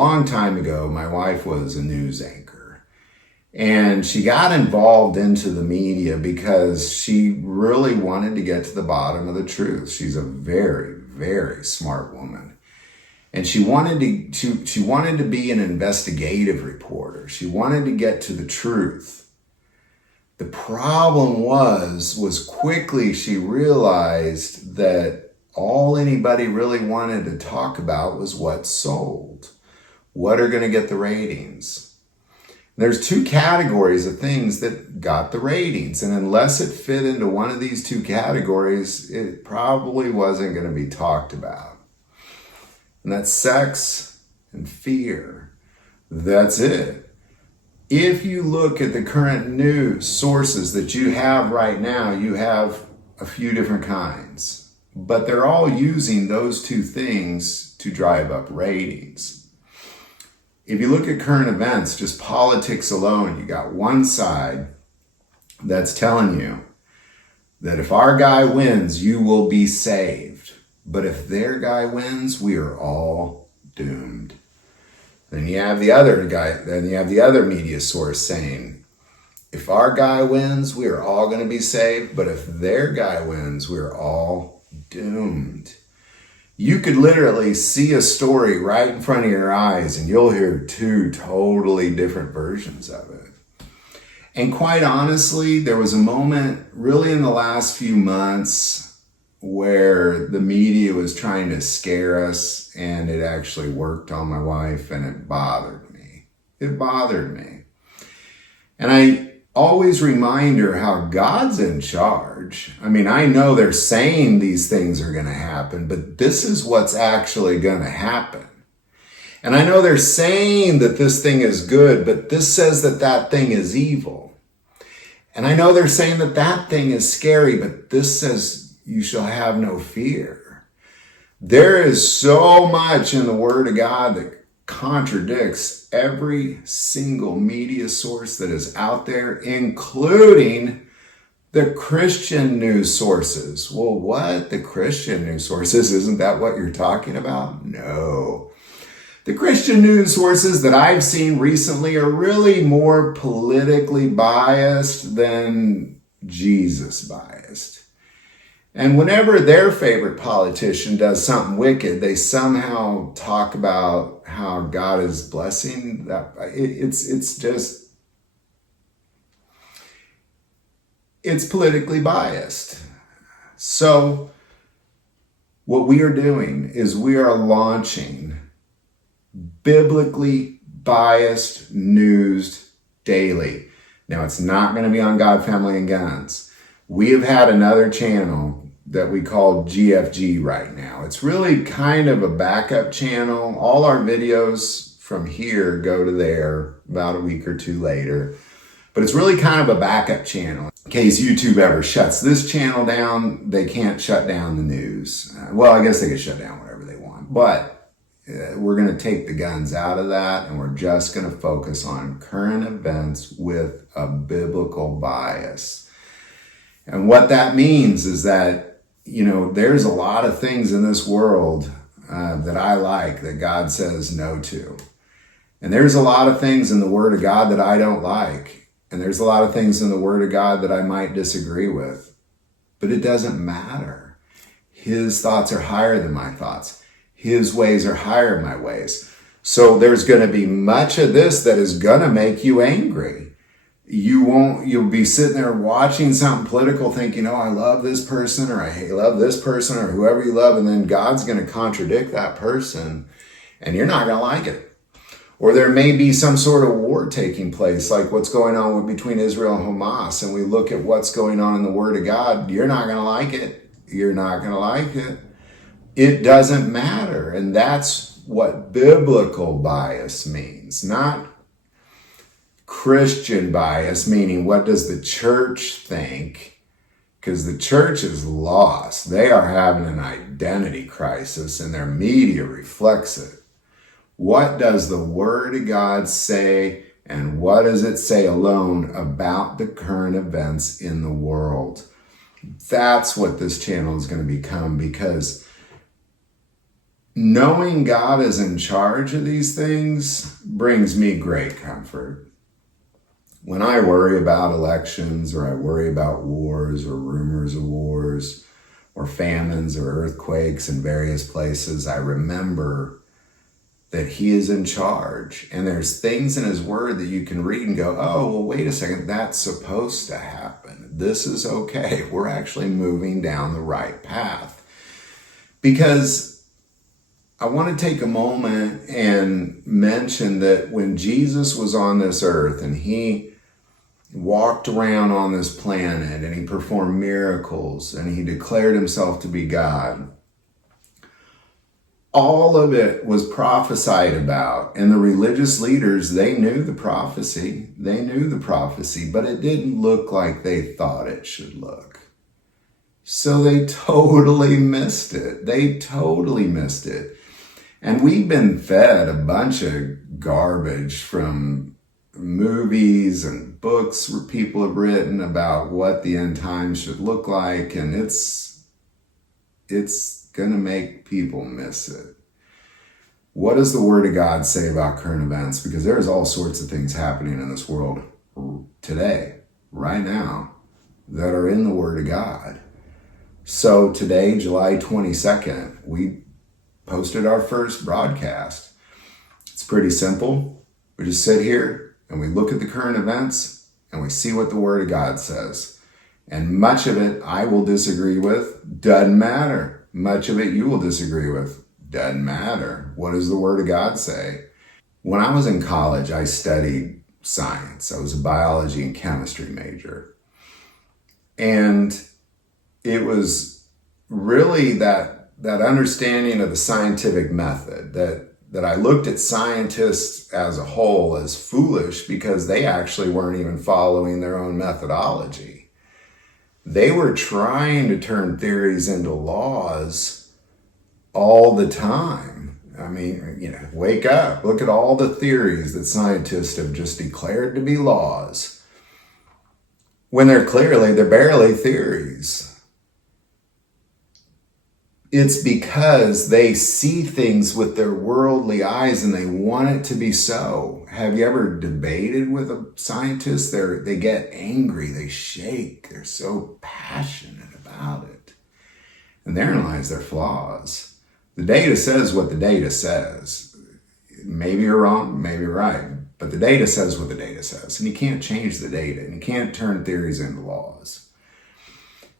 long time ago, my wife was a news anchor, and she got involved into the media because she really wanted to get to the bottom of the truth. She's a very, very smart woman. And she wanted to be an investigative reporter. She wanted to get to the truth. The problem was quickly she realized that all anybody really wanted to talk about was what sold. What are going to get the ratings? There's two categories of things that got the ratings. And unless it fit into one of these two categories, it probably wasn't going to be talked about. And that's sex and fear. That's it. If you look at the current news sources that you have right now, you have a few different kinds, but they're all using those two things to drive up ratings. If you look at current events, just politics alone, you got one side that's telling you that if our guy wins, you will be saved. But if their guy wins, we are all doomed. Then you have the other guy, then you have the other media source saying, if our guy wins, we are all going to be saved. But if their guy wins, we are all doomed. You could literally see a story right in front of your eyes and you'll hear two totally different versions of it. And quite honestly, there was a moment really in the last few months where the media was trying to scare us, and it actually worked on my wife, and it bothered me. It bothered me. And I always remind her how God's in charge. I mean, I know they're saying these things are going to happen, but this is what's actually going to happen. And I know they're saying that this thing is good, but this says that that thing is evil. And I know they're saying that that thing is scary, but this says you shall have no fear. There is so much in the Word of God that contradicts every single media source that is out there, including the Christian news sources. Well, what? The Christian news sources? Isn't that what you're talking about? No. The Christian news sources that I've seen recently are really more politically biased than Jesus biased. And whenever their favorite politician does something wicked, they somehow talk about how God is blessing that. It's politically biased. So what we are doing is we are launching biblically biased news daily. Now, it's not going to be on God, Family, and Guns. We have had another channel that we call GFG right now. It's really kind of a backup channel. All our videos from here go to there about a week or two later. But it's really kind of a backup channel. In case YouTube ever shuts this channel down, they can't shut down the news. Well, I guess they can shut down whatever they want. But we're going to take the guns out of that, and we're just going to focus on current events with a biblical bias. And what that means is that, you know, there's a lot of things in this world that I like that God says no to. And there's a lot of things in the Word of God that I don't like. And there's a lot of things in the Word of God that I might disagree with. But it doesn't matter. His thoughts are higher than my thoughts. His ways are higher than my ways. So there's going to be much of this that is going to make you angry. You'll be sitting there watching something political thinking, oh, I love this person, or I love this person, or whoever you love. And then God's going to contradict that person and you're not going to like it. Or there may be some sort of war taking place, like what's going on between Israel and Hamas. And we look at what's going on in the Word of God. You're not going to like it. You're not going to like it. It doesn't matter. And that's what biblical bias means, not Christian bias, meaning what does the church think? Because the church is lost. They are having an identity crisis and their media reflects it. What does the Word of God say, and what does it say alone about the current events in the world? That's what this channel is going to become, because knowing God is in charge of these things brings me great comfort. When I worry about elections, or I worry about wars or rumors of wars or famines or earthquakes in various places, I remember that he is in charge. And there's things in his word that you can read and go, oh, well, wait a second, that's supposed to happen. This is okay. We're actually moving down the right path. Because I want to take a moment and mention that when Jesus was on this earth and he walked around on this planet and he performed miracles and he declared himself to be God, all of it was prophesied about. And the religious leaders, they knew the prophecy. They knew the prophecy, but it didn't look like they thought it should look. So they totally missed it. They totally missed it. And we've been fed a bunch of garbage from movies and books where people have written about what the end times should look like. And it's going to make people miss it. What does the Word of God say about current events? Because there's all sorts of things happening in this world today, right now, that are in the Word of God. So today, July 22nd, we posted our first broadcast. It's pretty simple. We just sit here and we look at the current events and we see what the Word of God says. And much of it I will disagree with. Doesn't matter. Much of it you will disagree with. Doesn't matter. What does the Word of God say? When I was in college, I studied science. I was a biology and chemistry major. And it was really that understanding of the scientific method that I looked at scientists as a whole as foolish because they actually weren't even following their own methodology. They were trying to turn theories into laws all the time. I mean, wake up. Look at all the theories that scientists have just declared to be laws when they're barely theories. It's because they see things with their worldly eyes and they want it to be so. Have you ever debated with a scientist? They get angry, they shake, they're so passionate about it. And therein lies their flaws. The data says what the data says. Maybe you're wrong, maybe you're right, but the data says what the data says. And you can't change the data, and you can't turn theories into laws.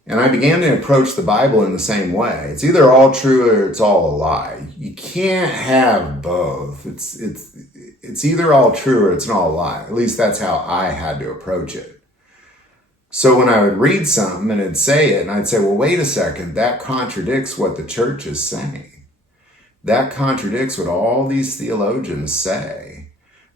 And I began to approach the Bible in the same way. It's either all true or it's all a lie. You can't have both. It's either all true or it's all a lie. At least that's how I had to approach it. So when I would read something and it'd say it, and I'd say, well, wait a second, that contradicts what the church is saying. That contradicts what all these theologians say.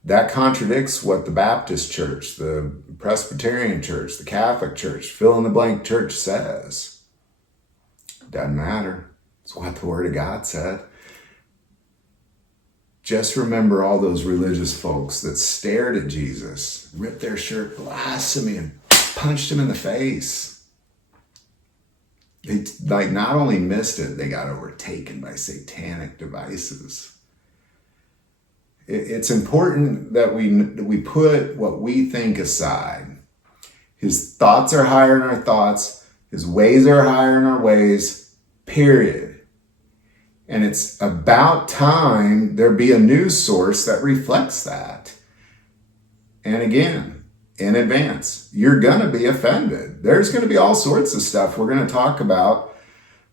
That contradicts what the Baptist church, the Presbyterian church, the Catholic church, fill in the blank church says. Doesn't matter. It's what the Word of God said. Just remember all those religious folks that stared at Jesus, ripped their shirt, blasphemy, and punched him in the face. They not only missed it, they got overtaken by satanic devices. It's important that we put what we think aside. His thoughts are higher than our thoughts. His ways are higher than our ways, period. And it's about time there be a news source that reflects that. And again, in advance, you're going to be offended. There's going to be all sorts of stuff we're going to talk about.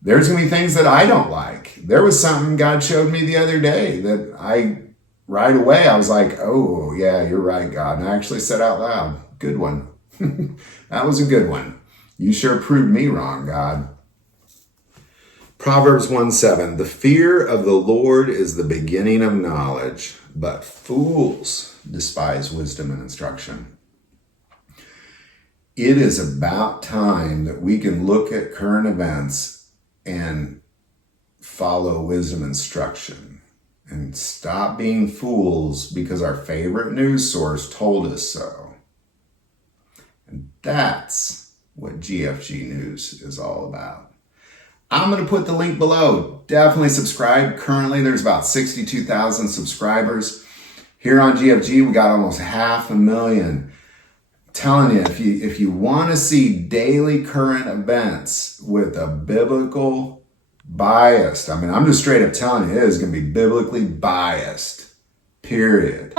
There's going to be things that I don't like. There was something God showed me the other day that right away, I was like, oh, yeah, you're right, God. And I actually said out loud, good one. That was a good one. You sure proved me wrong, God. Proverbs 1:7, the fear of the Lord is the beginning of knowledge, but fools despise wisdom and instruction. It is about time that we can look at current events and follow wisdom instruction and stop being fools because our favorite news source told us so. And that's what GFG News is all about. I'm going to put the link below. Definitely subscribe. Currently, there's about 62,000 subscribers. Here on GFG, we got almost 500,000. Telling you, if you want to see daily current events with a biblical biased, I mean, I'm just straight up telling you, it is going to be biblically biased, period.